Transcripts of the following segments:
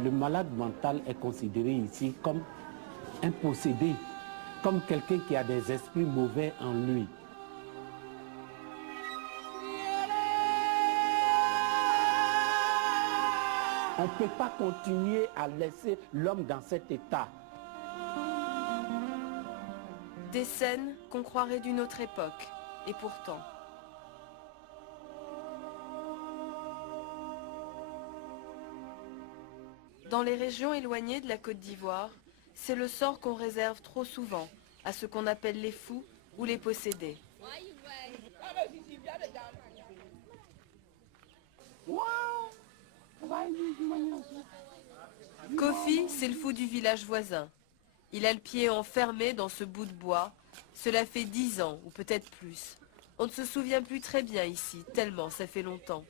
Le malade mental est considéré ici comme un possédé, comme quelqu'un qui a des esprits mauvais en lui. On ne peut pas continuer à laisser l'homme dans cet état. Des scènes qu'on croirait d'une autre époque, et pourtant. Dans les régions éloignées de la Côte d'Ivoire, c'est le sort qu'on réserve trop souvent à ce qu'on appelle les fous ou les possédés. Kofi, c'est le fou du village voisin. Il a le pied enfermé dans ce bout de bois. Cela fait 10 ans, ou peut-être plus. On ne se souvient plus très bien ici, tellement ça fait longtemps.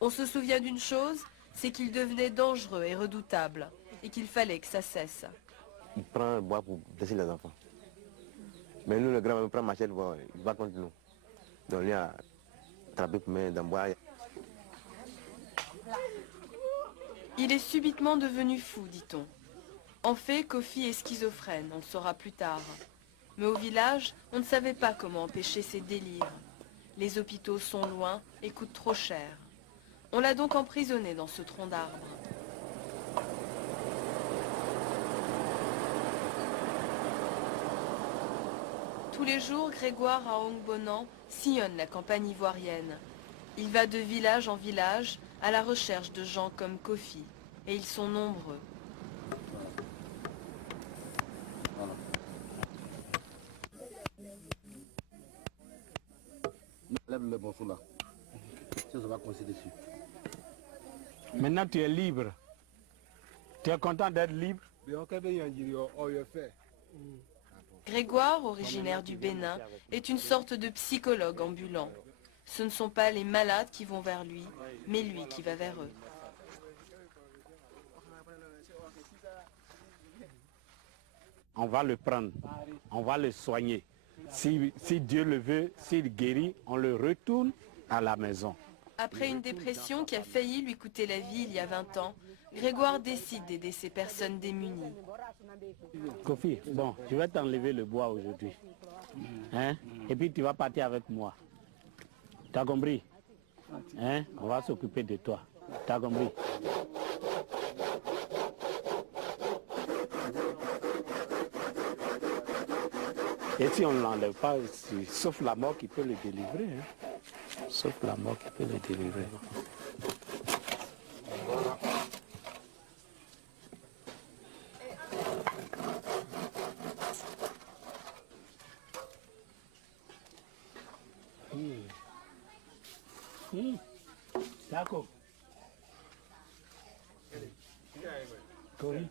On se souvient d'une chose, c'est qu'il devenait dangereux et redoutable, et qu'il fallait que ça cesse. Il prend le bois pour blesser les enfants. Mais nous, le grand, on prend machette, il va contre nous. Donc lui a attrapé pour mettre dans le bois. Il est subitement devenu fou, dit-on. En fait, Kofi est schizophrène, on le saura plus tard. Mais au village, on ne savait pas comment empêcher ses délires. Les hôpitaux sont loin et coûtent trop cher. On l'a donc emprisonné dans ce tronc d'arbre. Tous les jours, Grégoire à Hongbonan sillonne la campagne ivoirienne. Il va de village en village à la recherche de gens comme Kofi. Et ils sont nombreux. Lève le morceau là. Ça va coincer dessus. Maintenant tu es libre. Tu es content d'être libre? Grégoire, originaire du Bénin, est une sorte de psychologue ambulant. Ce ne sont pas les malades qui vont vers lui, mais lui qui va vers eux. On va le prendre, on va le soigner. Si Dieu le veut, s'il guérit, on le retourne à la maison. Après une dépression qui a failli lui coûter la vie il y a 20 ans, Grégoire décide d'aider ces personnes démunies. Kofi, bon, je vais t'enlever le bois aujourd'hui. Hein? Et puis tu vas partir avec moi. T'as compris? Hein? On va s'occuper de toi. T'as compris? Et si on ne l'enlève pas, sauf la mort qui peut le délivrer. Hein? Sauf la mort qui peut le délivrer. D'accord. Corinne,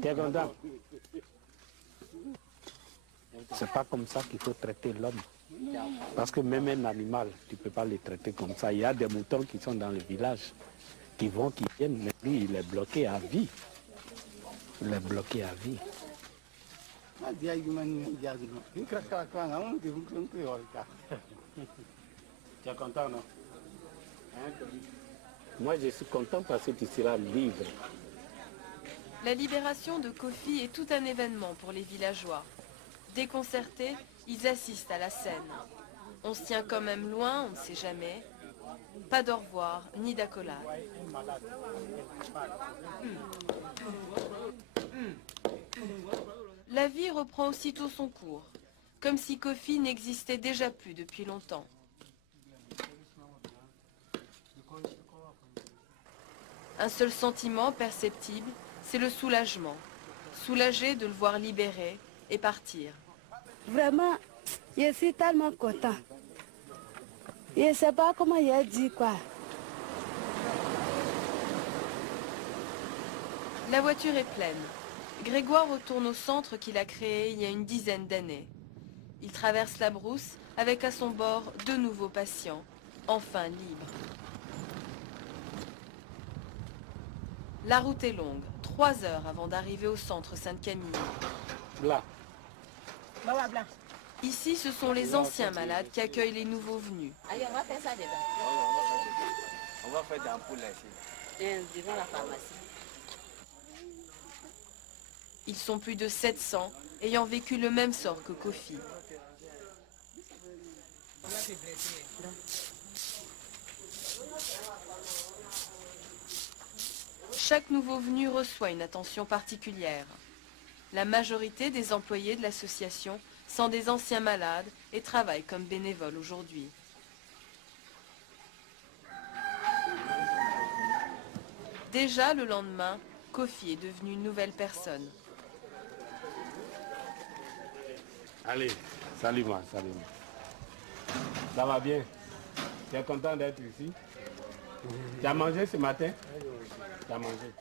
t'es content? C'est pas comme ça qu'il faut traiter l'homme. Parce que même un animal, tu ne peux pas le traiter comme ça. Il y a des moutons qui sont dans le village, qui vont, qui viennent, mais lui, il est bloqué à vie. Il est bloqué à vie. Tu es content, non? Moi, je suis content parce que tu seras libre. La libération de Kofi est tout un événement pour les villageois. Déconcertés, ils assistent à la scène. On se tient quand même loin, on ne sait jamais. Pas d'au revoir, ni d'accolade. La vie reprend aussitôt son cours, comme si Kofi n'existait déjà plus depuis longtemps. Un seul sentiment perceptible, c'est le soulagement. Soulagé de le voir libéré et partir. Vraiment, je suis tellement content. Je ne sais pas comment il a dit quoi. La voiture est pleine. Grégoire retourne au centre qu'il a créé il y a une dizaine d'années. Il traverse la brousse avec à son bord 2 nouveaux patients. enfin libre. La route est longue, 3 heures avant d'arriver au centre Sainte-Camille. Là. Ici, ce sont les anciens malades qui accueillent les nouveaux venus. Allez, on va faire ça dedans. On va faire des ampoules là ici. Devant la pharmacie. Ils sont plus de 700, ayant vécu le même sort que Kofi. Chaque nouveau venu reçoit une attention particulière. La majorité des employés de l'association sont des anciens malades et travaillent comme bénévoles aujourd'hui. Déjà le lendemain, Kofi est devenu une nouvelle personne. Allez, salut-moi, salut-moi. Ça va bien? Tu es content d'être ici? Tu as mangé ce matin? Tu as mangé.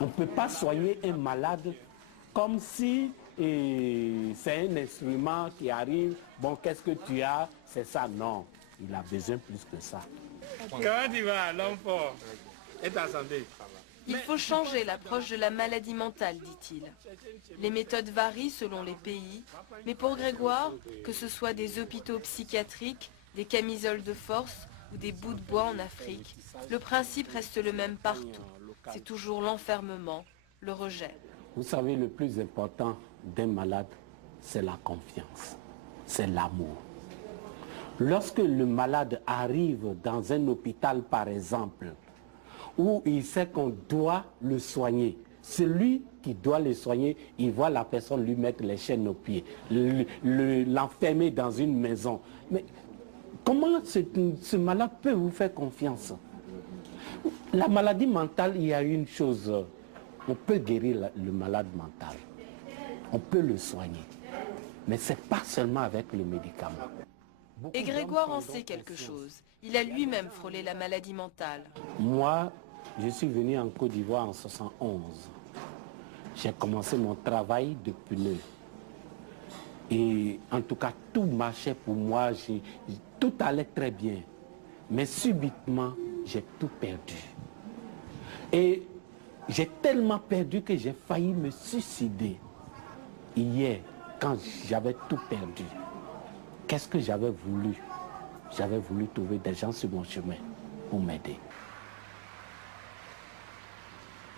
On ne peut pas soigner un malade comme si c'est un instrument qui arrive. Bon, qu'est-ce que tu as? C'est ça. Non, il a besoin plus que ça. Comment tu vas, l'homme fort? Et ta santé? Il faut changer l'approche de la maladie mentale, dit-il. Les méthodes varient selon les pays, mais pour Grégoire, que ce soit des hôpitaux psychiatriques, des camisoles de force ou des bouts de bois en Afrique, le principe reste le même partout. C'est toujours l'enfermement, le rejet. Vous savez, le plus important d'un malade, c'est la confiance, c'est l'amour. Lorsque le malade arrive dans un hôpital, par exemple, où il sait qu'on doit le soigner, celui qui doit le soigner, il voit la personne lui mettre les chaînes aux pieds, l'enfermer dans une maison. Mais comment ce malade peut vous faire confiance? La maladie mentale, il y a une chose, on peut guérir le malade mental, on peut le soigner, mais ce n'est pas seulement avec le médicament. Et Grégoire en sait quelque chose. Il a lui-même frôlé la maladie mentale. Moi, je suis venu en Côte d'Ivoire en 1971. J'ai commencé mon travail de pneu. Et en tout cas, tout marchait pour moi, tout allait très bien. Mais subitement, j'ai tout perdu. Et j'ai tellement perdu que j'ai failli me suicider. Hier, quand j'avais tout perdu, qu'est-ce que j'avais voulu? J'avais voulu trouver des gens sur mon chemin pour m'aider.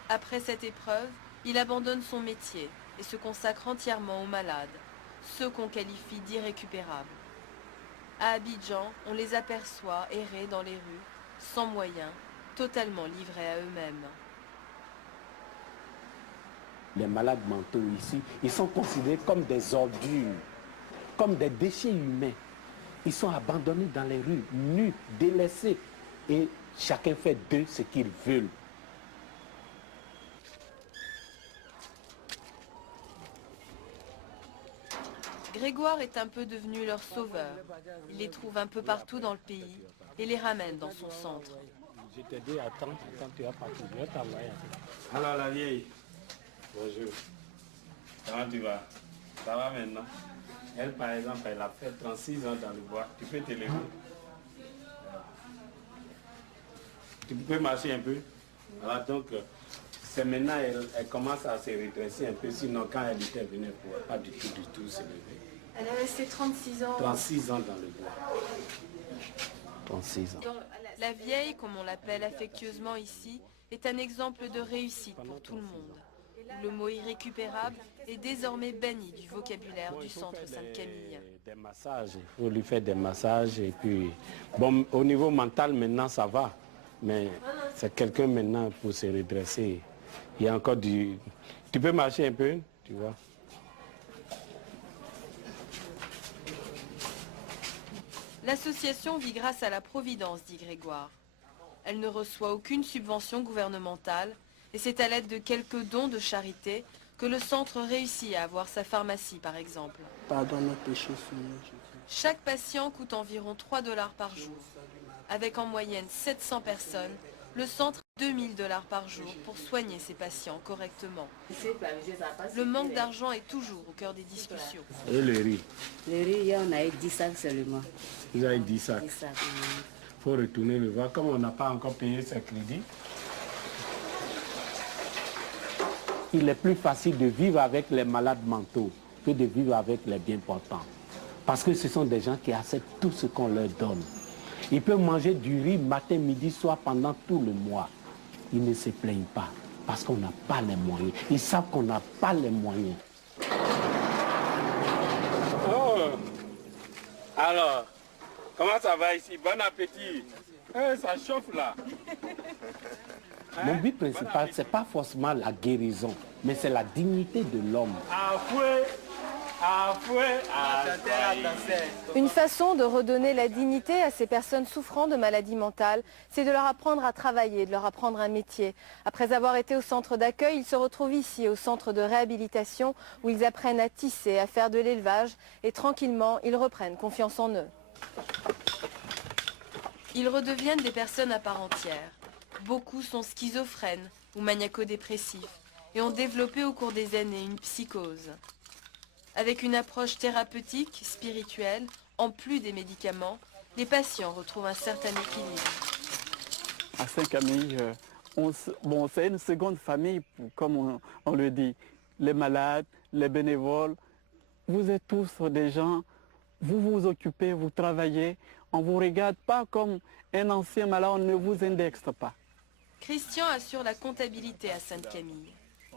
Après cette épreuve, il abandonne son métier et se consacre entièrement aux malades, ceux qu'on qualifie d'irrécupérables. À Abidjan, on les aperçoit errer dans les rues, sans moyens, totalement livrés à eux-mêmes. Les malades mentaux ici, ils sont considérés comme des ordures, comme des déchets humains. Ils sont abandonnés dans les rues, nus, délaissés. Et chacun fait d'eux ce qu'il veut. Grégoire est un peu devenu leur sauveur. Il les trouve un peu partout dans le pays et les ramène dans son centre. Je t'ai dit, attends, tu vas partir, je vais t'envoyer. Alors la vieille, bonjour. Comment tu vas? Ça va maintenant? Elle, par exemple, elle a fait 36 ans dans le bois. Tu peux te lever? Tu peux marcher un peu? Alors donc, c'est maintenant elle commence à se redresser un peu. Sinon, quand elle était venue, elle ne pouvait pas du tout se lever. Elle est restée 36 ans. 36 ans dans le bois. 36 ans. La vieille, comme on l'appelle affectueusement ici, est un exemple de réussite pour tout le monde. Le mot irrécupérable est désormais banni du vocabulaire du centre Sainte-Camille. Des massages, il faut lui faire des massages et puis... Bon, au niveau mental, maintenant, ça va. Mais c'est quelqu'un maintenant pour se redresser. Il y a encore du... Tu peux marcher un peu, tu vois. L'association vit grâce à la Providence, dit Grégoire. Elle ne reçoit aucune subvention gouvernementale et c'est à l'aide de quelques dons de charité que le centre réussit à avoir sa pharmacie, par exemple. Pardonne nos péchés, Seigneur Jésus. Chaque patient coûte environ 3 $ par jour. Avec en moyenne 700 personnes, le centre 2000 $ par jour pour soigner ses patients correctement. Le manque d'argent est toujours au cœur des discussions. Et le riz? Le riz, on a eu 10 sacs seulement. Vous avez 10 sacs. 10 sacs. Il faut retourner le voir. Comme on n'a pas encore payé ce crédit, il est plus facile de vivre avec les malades mentaux que de vivre avec les bien portants. Parce que ce sont des gens qui acceptent tout ce qu'on leur donne. Ils peuvent manger du riz matin, midi, soir pendant tout le mois. Ils ne se plaignent pas parce qu'on n'a pas les moyens. Ils savent qu'on n'a pas les moyens. Oh! Alors, comment ça va ici? Bon appétit! Ça chauffe là! Mon but principal, ce n'est pas forcément la guérison, mais c'est la dignité de l'homme. Une façon de redonner la dignité à ces personnes souffrant de maladies mentales, c'est de leur apprendre à travailler, de leur apprendre un métier. Après avoir été au centre d'accueil, ils se retrouvent ici, au centre de réhabilitation, où ils apprennent à tisser, à faire de l'élevage, et tranquillement, ils reprennent confiance en eux. Ils redeviennent des personnes à part entière. Beaucoup sont schizophrènes ou maniaco-dépressifs et ont développé au cours des années une psychose. Avec une approche thérapeutique, spirituelle, en plus des médicaments, les patients retrouvent un certain équilibre. À Saint-Camille, c'est une seconde famille, comme on le dit. Les malades, les bénévoles, vous êtes tous des gens, vous vous occupez, vous travaillez, on ne vous regarde pas comme un ancien malade, on ne vous indexe pas. Christian assure la comptabilité à Sainte-Camille.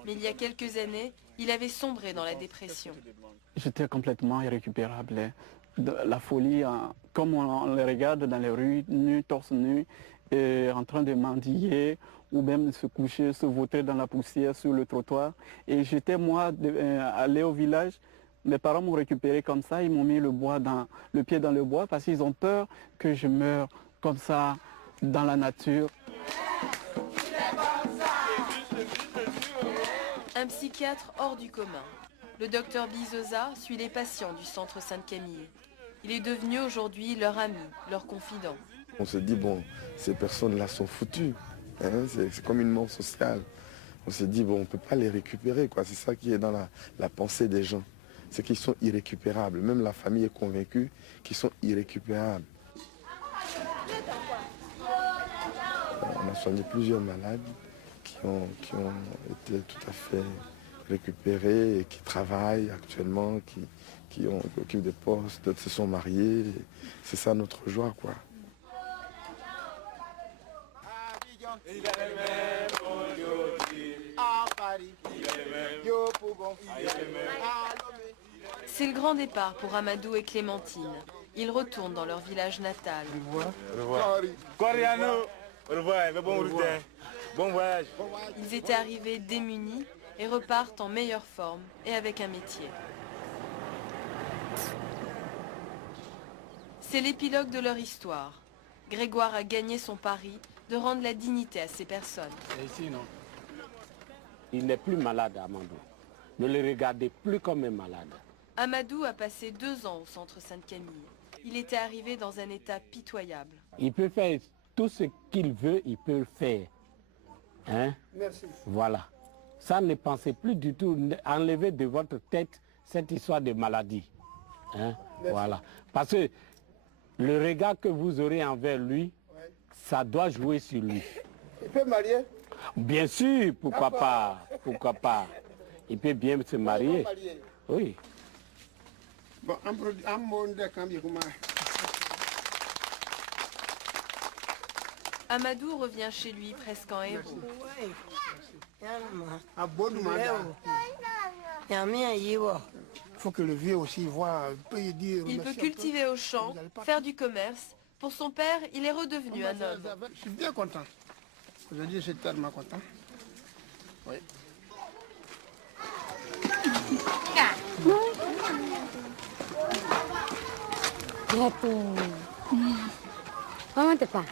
Mais il y a quelques années, il avait sombré dans la dépression. J'étais complètement irrécupérable. La folie, comme on les regarde dans les rues, nus, torse nu, en train de mendier, ou même se coucher, se vautrer dans la poussière sur le trottoir. Et j'étais, moi, allé au village. Mes parents m'ont récupéré comme ça, ils m'ont mis le pied dans le bois parce qu'ils ont peur que je meure comme ça dans la nature. Un psychiatre hors du commun. Le docteur Bizosa suit les patients du centre Sainte-Camille. Il est devenu aujourd'hui leur ami, leur confident. On se dit, bon, ces personnes-là sont foutues. Hein, c'est comme une mort sociale. On se dit, bon, on ne peut pas les récupérer, quoi. C'est ça qui est dans la pensée des gens. C'est qu'ils sont irrécupérables. Même la famille est convaincue qu'ils sont irrécupérables. On a soigné plusieurs malades qui ont été tout à fait récupérés et qui travaillent actuellement, qui occupent des postes, d'autres se sont mariés. C'est ça notre joie, quoi. C'est le grand départ pour Amadou et Clémentine. Ils retournent dans leur village natal. Au revoir. Coriano. Au revoir. Bon voyage. Ils étaient arrivés démunis et repartent en meilleure forme et avec un métier. C'est l'épilogue de leur histoire. Grégoire a gagné son pari de rendre la dignité à ces personnes. Et ici, non? Il n'est plus malade, Amadou. Ne le regardez plus comme un malade. Amadou a passé 2 ans au centre Sainte-Camille. Il était arrivé dans un état pitoyable. Il peut faire tout ce qu'il veut, il peut le faire. Hein? Merci. Voilà. Ça, ne pensez plus du tout. Enlevez de votre tête cette histoire de maladie. Hein? Voilà. Parce que le regard que vous aurez envers lui, ça doit jouer sur lui. Il peut marier? Bien sûr, pourquoi pas? Pourquoi pas? Il peut bien se marier. Oui. Bon, un monde de Amadou revient chez lui presque en héros. Il faut que le vieux aussi voit, peut y dire. Il peut cultiver au champ, faire du commerce. Pour son père, il est redevenu un homme. Je suis bien content. Aujourd'hui, je suis tellement content. Oui. Comment t'es pas?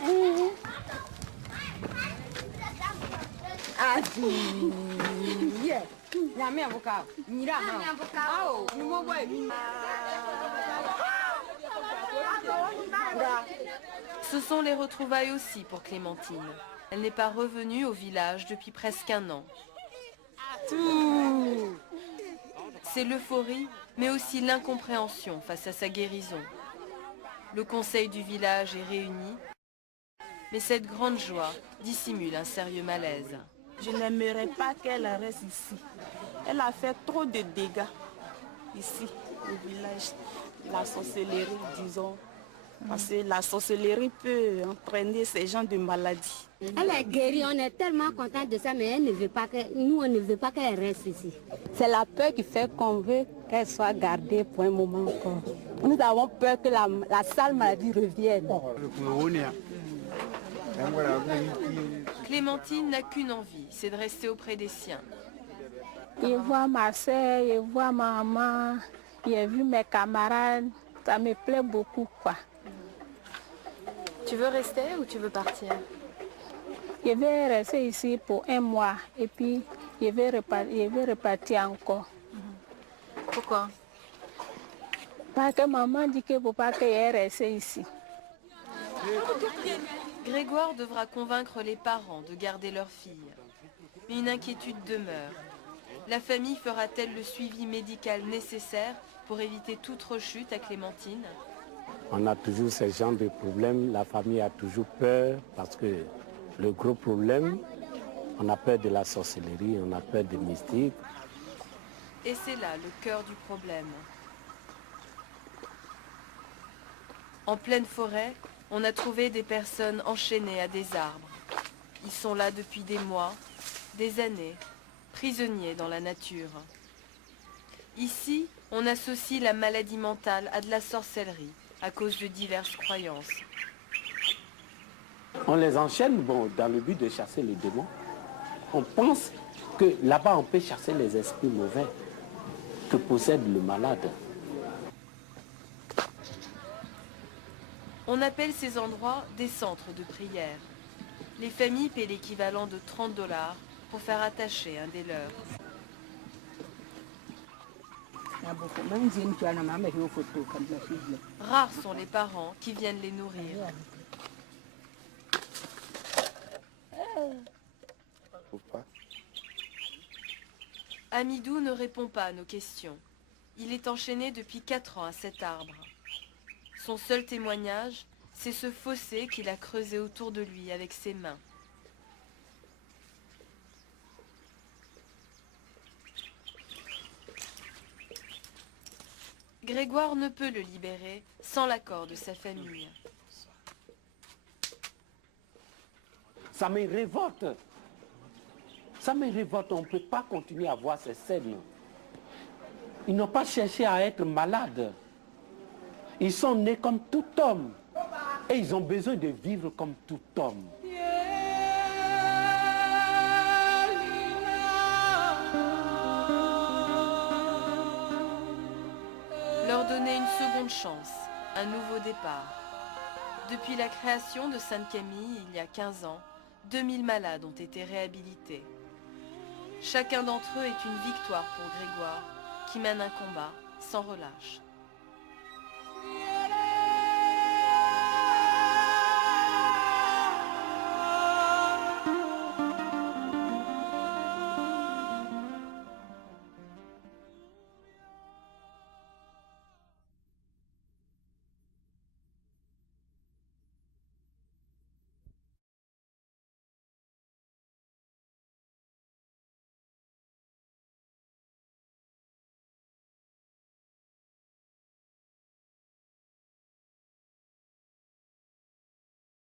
Ce sont les retrouvailles aussi pour Clémentine. Elle n'est pas revenue au village depuis presque 1 an. C'est l'euphorie, mais aussi l'incompréhension face à sa guérison. Le conseil du village est réuni, mais cette grande joie dissimule un sérieux malaise. Je n'aimerais pas qu'elle reste ici. Elle a fait trop de dégâts ici, au village. La sorcellerie, disons. Parce que la sorcellerie peut entraîner ces gens de maladies. Elle est guérie, on est tellement content de ça, mais elle ne veut pas nous, on ne veut pas qu'elle reste ici. C'est la peur qui fait qu'on veut qu'elle soit gardée pour un moment encore. Nous avons peur que la sale maladie revienne. Clémentine n'a qu'une envie, c'est de rester auprès des siens. Je vois ma soeur, je vois ma maman, j'ai vu mes camarades, ça me plaît beaucoup, quoi. Tu veux rester ou tu veux partir? Je vais rester ici pour 1 mois et puis je vais repartir encore. Pourquoi? Parce que maman dit qu'il ne faut pas qu'elle reste ici. Grégoire devra convaincre les parents de garder leur fille. Mais une inquiétude demeure. La famille fera-t-elle le suivi médical nécessaire pour éviter toute rechute à Clémentine? On a toujours ce genre de problème. La famille a toujours peur parce que le gros problème, on a peur de la sorcellerie, on a peur des mystiques. Et c'est là le cœur du problème. En pleine forêt, on a trouvé des personnes enchaînées à des arbres. Ils sont là depuis des mois, des années, prisonniers dans la nature. Ici, on associe la maladie mentale à de la sorcellerie, à cause de diverses croyances. On les enchaîne dans le but de chasser les démons. On pense que là-bas, on peut chasser les esprits mauvais que possède le malade. On appelle ces endroits des centres de prière. Les familles paient l'équivalent de 30 $ pour faire attacher un des leurs. Rares sont les parents qui viennent les nourrir. Amidou ne répond pas à nos questions. Il est enchaîné depuis 4 ans à cet arbre. Son seul témoignage, c'est ce fossé qu'il a creusé autour de lui avec ses mains. Grégoire ne peut le libérer sans l'accord de sa famille. Ça me révolte. Ça me révolte. On ne peut pas continuer à voir ces scènes. Ils n'ont pas cherché à être malades. Ils sont nés comme tout homme. Et ils ont besoin de vivre comme tout homme. Leur donner une seconde chance, un nouveau départ. Depuis la création de Sainte-Camille, il y a 15 ans, 2000 malades ont été réhabilités. Chacun d'entre eux est une victoire pour Grégoire, qui mène un combat sans relâche.